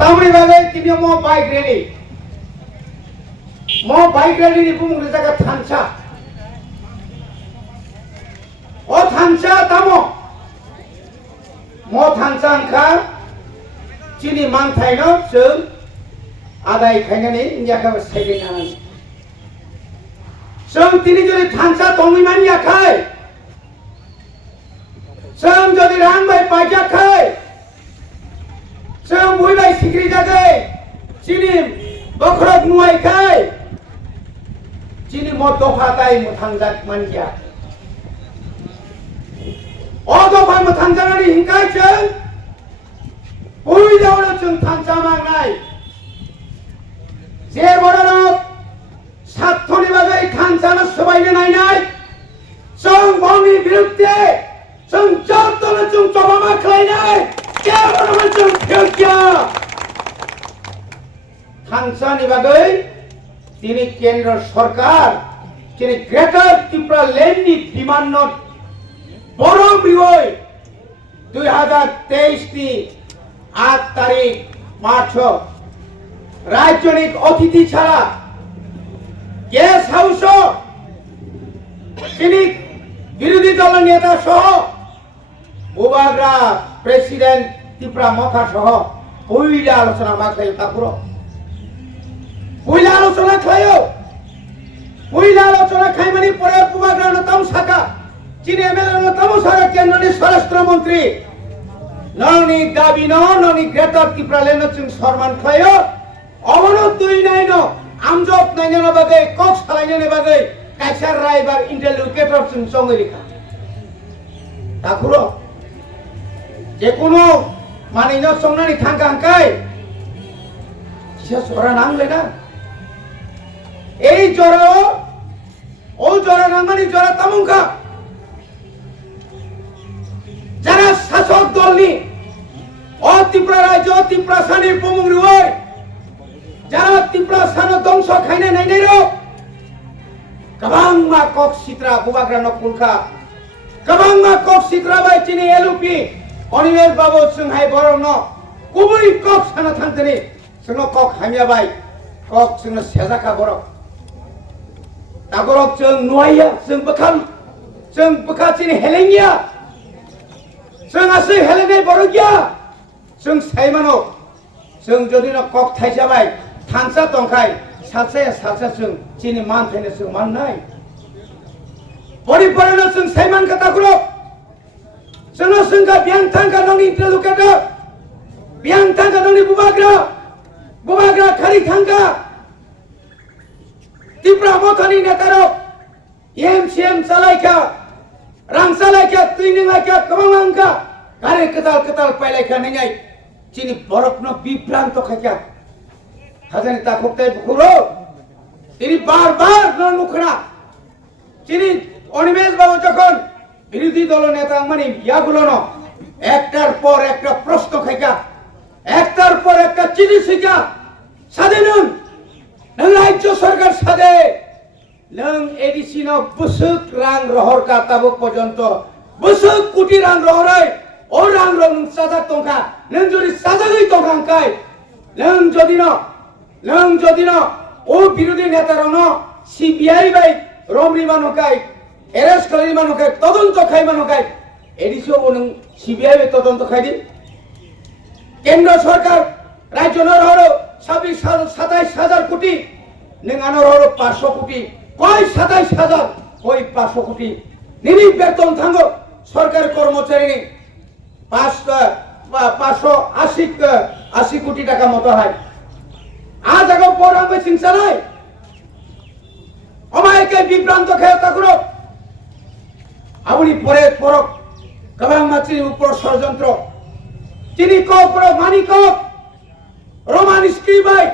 tamri bagai tini mo bike rally ni pun mereka jaga thansa oh thansa tamo mo thansa angka cini man thaino sung adai khaina ni india ka second anan sung tini jodi thansa tongi man ya khai sung jodi rang bai paja khai sung bui bai sikri jagai cini bakrok nuai khai cini mo dofa tai mo thangjak manja o dofa mo thangjak ni hingkai chung bui dawana chung thansa mangai je borok সাতথনি বাগে থানসানো সবাইলে নাই নাই song বঙ্গি বিরুদ্ধে song জতলে চুং চবামা খাই নাই কে বড় চুং ফেকিয়া থানসানি বাগে তিনি কেন্দ্র সরকার তিনি গ্রেটার ত্রিপুরা ল্যান্ডনি ডিমান্ড বড় বিবই 2023 নি 8 তারিখ মার্চ রাজনৈতিক অতিথি ছাড়া গেস্ট হাউস তিনি বিরোধী দল নেতা সহ বুবাগ্রা প্রেসিডেন্ট ত্রিপুরা মথা সহ পইলা আলোচনা মাখাই তাপুর পইলা আলোচনা খাই মানে পরে বুবাগ্রা নতম শাখা চীন এমএলএ নতম শাখা কেন্দ্রীয় স্বরাষ্ট্র মন্ত্রী ননি দাবি ননি গ্রেটার ত্রিপুরা লেন চুং সম্মান খায় অবনত দুই নাই ন আমজব নাইনা বাগে কক সালাইনে বাগে কাইসার রাইবার ইন্টারলোকেটর চুং সঙ্গে লেখা তাকুর যে কোনো মানিন সংনানি থাঙ্কা হাঙ্কাই কিসা জরা নাংলে না এই জরা ও জরা নাংমানি জরা তামুঙ্কা যারা শাসক দলনি ও ত্রিপুরা রাজ্য ত্রিপুরা সানি প্রমুখ রুয় যারা ত্রিপুরা সানো ধ্বংস খাইনে নাই নাই রো কবাংমা কক সিত্রা বুবাগ্রা নকুলকা কবাংমা কক সিত্রা বাই চিনি এলুপি অনিমেল বাবু সুংহাই বরন কুবুই কক সানা থানতনি সুনো কক হামিয়া বাই কক সুনো সেজাকা বর তাগরক जों नुवाइया जों बखा चिनि हेलेंगिया जों आसै हेलेनाय बरगिया जों साइमानो जों जदि न কক थाइजाबाय थानसा दंखाय सासे जों चिनि मान थाइनो जों माननाय परिपरनो जों साइमान कथाखौ जों जोंगा बियां थांगा नंनि इन्टारलोकेटर बियां थांगा नंनि बुबाग्रा खारि थांगा ত্রিপুরা মথনি নেতারো এমসিএম চালাইকা রাং চালাইকা তুইনিংলাইকা কমাংকা গারে কতাল পাইলাইকা নেঙাই চিনি বরফন বিভ্রান্ত খাইকা হাজানি তা খোকতাই বুকুরো তিনি বারবার ননুখনা চিনি অনিমেষ বাবু যখন বিরোধী দল নেতা মানে ইয়াগুলো ন একটার পর একটা প্রশ্ন খাইকা একটার পর একটা চিনি শিখা স্বাধীন রাজ্য সরকার সাথে নং এডিসি বসুক রাং রহর কাতাবক পর্যন্ত বসুক কোটি রাং রহরাই ও রাং রং সাজা টঙ্কা নং যদি সাজাগই টঙ্কাঙ্কাই নং যদি ন ও বিরোধী নেতার ন সিবিআই বাই রমরি মানকাই এরেস্ট করি মানকাই তদন্ত খাই মানকাই এডিসি ও নং সিবিআই বাই তদন্ত খাই দি কেন্দ্র সরকার রাজ্য নরহর 27,000 কোটি নেঙানোর হলো 500 কোটি কয় 27,000 কয় 500 কোটি নিনি বেতন থাঙ্গো সরকারি কর্মচারী 580 কোটি টাকা মতো হয় আজ আগে বড় হবে চিন্তা নাই অমায়কে বিভ্রান্ত খেয়ে তাকুরো আপনি পরে পরক কবাং মাছির উপর ষড়যন্ত্র তিনি কক মানি কক রোমান স্ক্রিবাই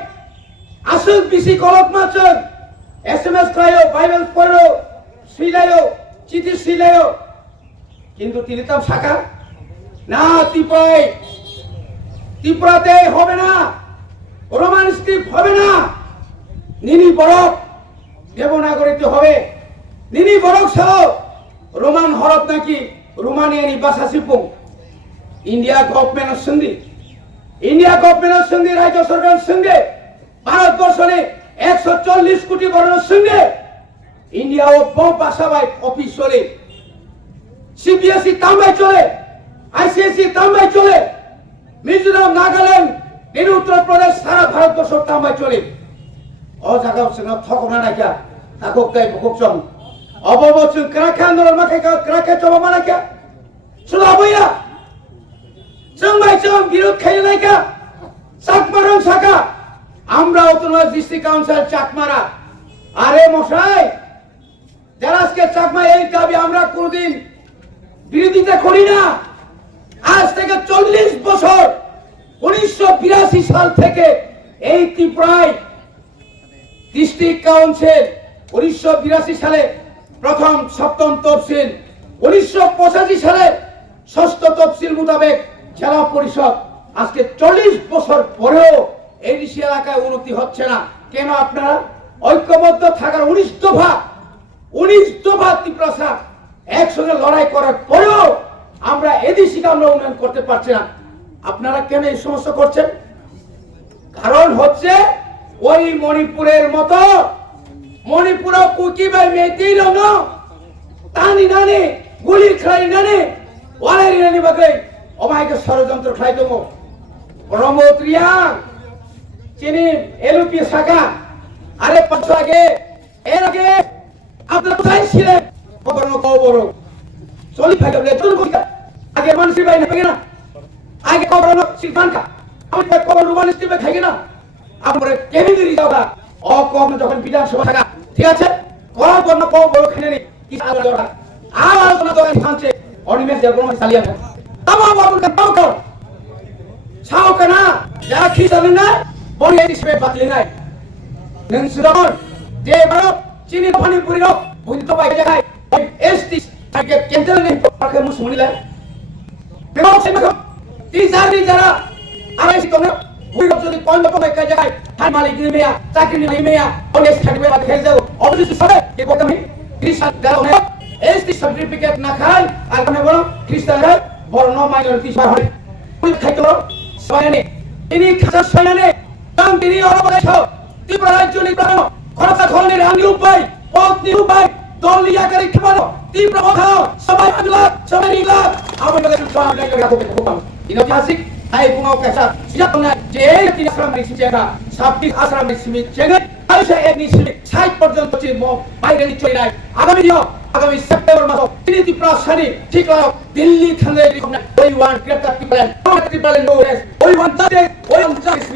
আসল বিসি কলক মাছন এসএমএস খায়ো বাইবেল পড়ো সিলায়ো চিঠি সিলায়ো কিন্তু তিনি তো শাখা না ত্রিপুরাতে হবে না রোমান স্ক্রিপ্ট হবে না নিনি বরফ দেবনাগরীতে হবে নিনি বরফ সহ রোমান হরফ নাকি রোমানিয়ানি ভাষা শিল্প ইন্ডিয়া গভর্নমেন্ট সন্ধি ইন্ডিয়া গভর্নমেন্টের সঙ্গে রাজ্য সরকারের সঙ্গে ভারতবর্ষে 140 কোটি বর্ণের সঙ্গে ইন্ডিয়া ও বহু ভাষাবাই অফিস চলে, সিবিএসই তাম্বাই চলে, আইসিএসই তাম্বাই চলে, মিজোরাম, নাগাল্যান্ড, উত্তরপ্রদেশ সারা ভারতবর্ষ তাম্বাই চলে। ও জায়গাও সঙ্গে ঠকনা নাকিয়া তাকক তাই বকচং অববচন ক্রাকে আন্দোলন মাকে ক্রাকে চবা মানাকিয়া সুলা বইয়া जोंबाय जों বিরোধ খাইলে নাইকা চাকমারং সাকা আমরা অটোনমাস ডিস্ট্রিক্ট কাউন্সিল চাকমারা। আরে মশাই, যারা আজকে চাকমা এই দাবি আমরা কোনদিন বিরোধিতা করি না। আজ থেকে 40 বছর 1982 সাল থেকে এই ত্রিপুরায় ডিস্ট্রিক্ট কাউন্সিল 1982 সালে প্রথম সপ্তম তফসিল, 1985 সালে ষষ্ঠ তফসিল মোতাবেক জেলা পরিষদ। আজকে 40 বছর পরেও এডিসি এলাকায় উন্নতি হচ্ছে না কেন? আপনারা ঐক্যবদ্ধ থাকার 19 দফা ত্রিপুরা একসঙ্গে লড়াই করার পরেও আমরা এডিসিকে আমরা উন্নয়ন করতে পারছি না। আপনারা কেন এই সমস্যা করছেন? কারণ হচ্ছে ওই মণিপুরের মতো মণিপুর কুকি বাই মেতি রঙ তানি নানি গুলি খাই নানি ওয়ালারি নানি বাগে অমাইকে ষড়যন্ত্র খাই দম ব্রহ্মত্রিয়া চিনি এলুপি শাখা। আরে 5 আগে এর আগে আপনারা কোথায় ছিলেন? খবর বড় চলি থাকে বলে চল কই আগে মানুষ ভাই না না আগে খবর সিলমান কা আমরা খবর রুমাল স্টিপে খাই না আমরা কেমিগিরি যাওয়া ও কম যখন বিধানসভা থাকা ঠিক আছে খবর না বড় খেলে নি কি আলোচনা আলোচনা তো শান্তি অনিমেষ যেরকম চালিয়ে আছে তামা বাবুর কা পাও সাও কেনা যা খিসালে না বড় এডিসে বাতলি নাই নংসুদন যে বড় চিনি পানি পুরি রক বুঝতো পাই যায় এসটি থাকে কেন্দ্র নেই পাকে মুসলিমরা বেগম সেনা তিজারি যারা আড়াইশো তোমরা ওই যদি পয়েন্ট কমে কাজ যায় হার মালিক নিমেয়া চাকরি নিমেয়া নিমেয়া অনেক থাকবে বাদ খেয়ে যাও অবশ্যই সবে কি বলতে আমি খ্রিস্টান যারা অনেক এসটি সার্টিফিকেট না খায় আর কোন বড় খ্রিস্টান বর্ণ মাইনরিটি সবাই হয় ওই খাইতো সয়নে ইনি খাসা সয়নে কাম তিনি অবদেশ ত্রিপুরা রাজ্য নির্বাচন খরচা খলনের আইনি উপায় পথ নিরুপায় দল লিয়া করে খাবানো তীব্র কথা সবাই আগলাক সবাই নিলাক আমাদের সবাই লাগে রাখতে হবে ইতিহাসিক আই বুমাও কাছা সিজাতনা যে এই তিন আশ্রম রিসিচেনা 26 আশ্রম রিসিমি চেঙ্গে আইসা এক নিশ্চিত 60 পর্যন্ত চিম বাইরে চলে নাই আগামী সেপ্টেম্বর মাস তিনি ত্রিপুরা শানি ঠিক লাগ দিল্লি খানে ওই ওয়ান গ্রেপ্তার পিপল নো ওই ওয়ান জাস্টিস ওই ওয়ান জাস্টিস